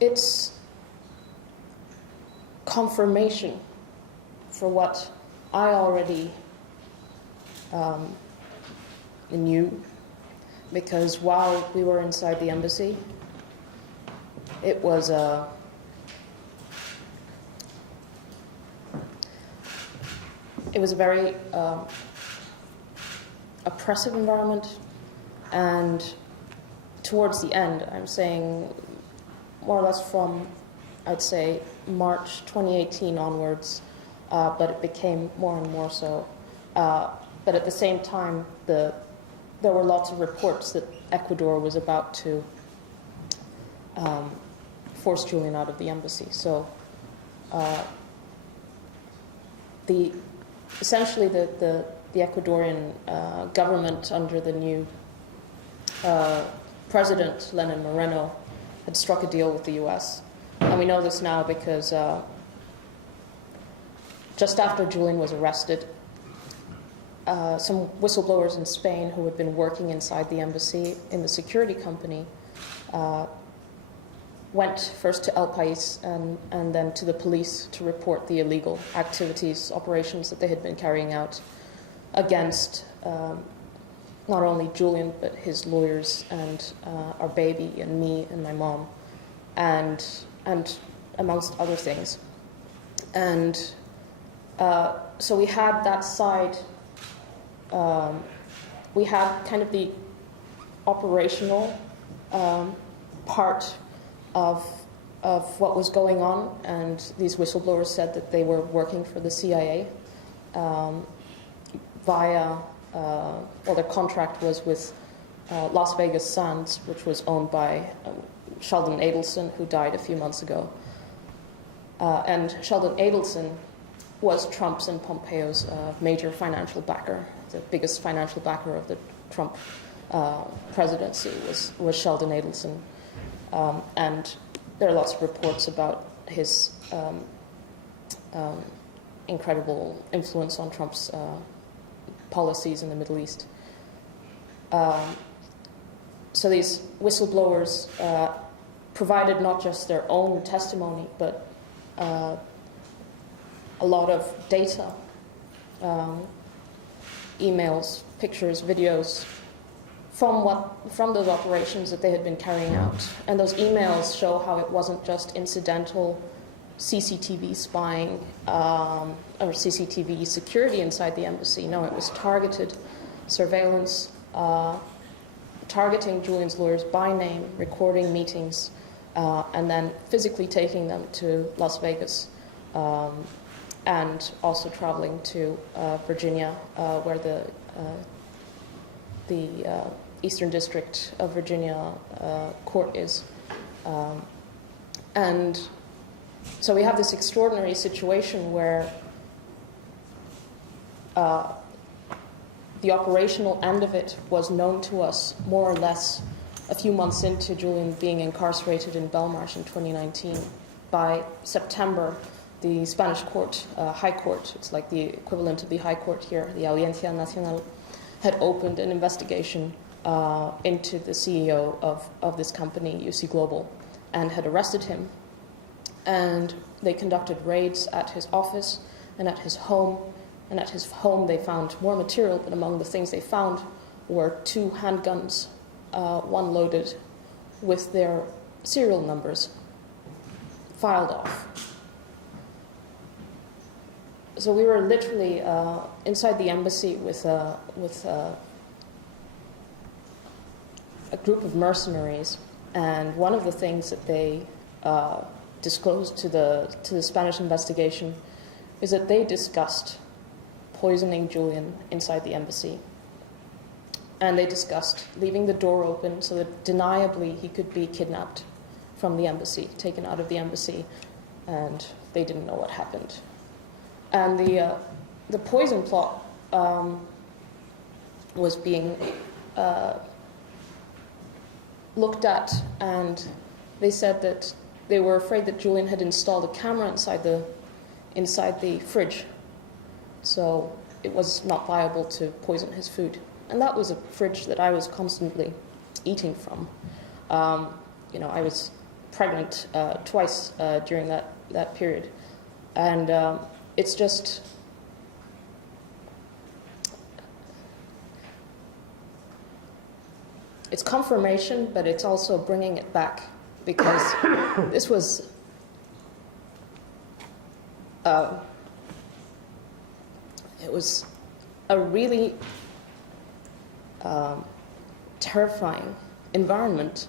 it's confirmation for what I already knew, because while we were inside the embassy, it was a very oppressive environment, and towards the end, I'm saying more or less from, I'd say, March 2018 onwards, but it became more and more so. But at the same time, there were lots of reports that Ecuador was about to force Julian out of the embassy. So essentially the Ecuadorian government under the new president, Lenin Moreno, had struck a deal with the US. And we know this now because just after Julian was arrested, some whistleblowers in Spain who had been working inside the embassy in the security company went first to El País and then to the police to report the illegal activities, operations that they had been carrying out against not only Julian, but his lawyers and our baby and me and my mom, and amongst other things. And so we had that side. We had kind of the operational part of what was going on, and these whistleblowers said that they were working for the CIA via, well, their contract was with Las Vegas Sands, which was owned by Sheldon Adelson, who died a few months ago. And Sheldon Adelson was Trump's and Pompeo's major financial backer. The biggest financial backer of the Trump presidency was Sheldon Adelson. And there are lots of reports about his incredible influence on Trump's policies in the Middle East. So these whistleblowers provided not just their own testimony, but a lot of data, emails, pictures, videos from those operations that they had been carrying out. And those emails show how it wasn't just incidental CCTV spying or CCTV security inside the embassy. No, it was targeted surveillance, targeting Julian's lawyers by name, recording meetings, and then physically taking them to Las Vegas, and also traveling to Virginia, where the Eastern District of Virginia court is. And so we have this extraordinary situation where the operational end of it was known to us more or less a few months into Julian being incarcerated in Belmarsh in 2019. By September, the Spanish court, High Court, it's like the equivalent of the High Court here, the Audiencia Nacional, had opened an investigation into the CEO of this company, UC Global, and had arrested him. And they conducted raids at his office and at his home. And at his home they found more material, but among the things they found were 2 handguns, one loaded with their serial numbers filed off. So we were literally inside the embassy with a group of mercenaries, and one of the things that they disclosed to the Spanish investigation is that they discussed poisoning Julian inside the embassy. And they discussed leaving the door open so that deniably he could be kidnapped from the embassy, taken out of the embassy, and they didn't know what happened. And the poison plot was being looked at, and they said that they were afraid that Julian had installed a camera inside the fridge, so it was not viable to poison his food. And that was a fridge that I was constantly eating from. I was pregnant twice during that period. And it's just, it's confirmation, but it's also bringing it back, because this was it was a really terrifying environment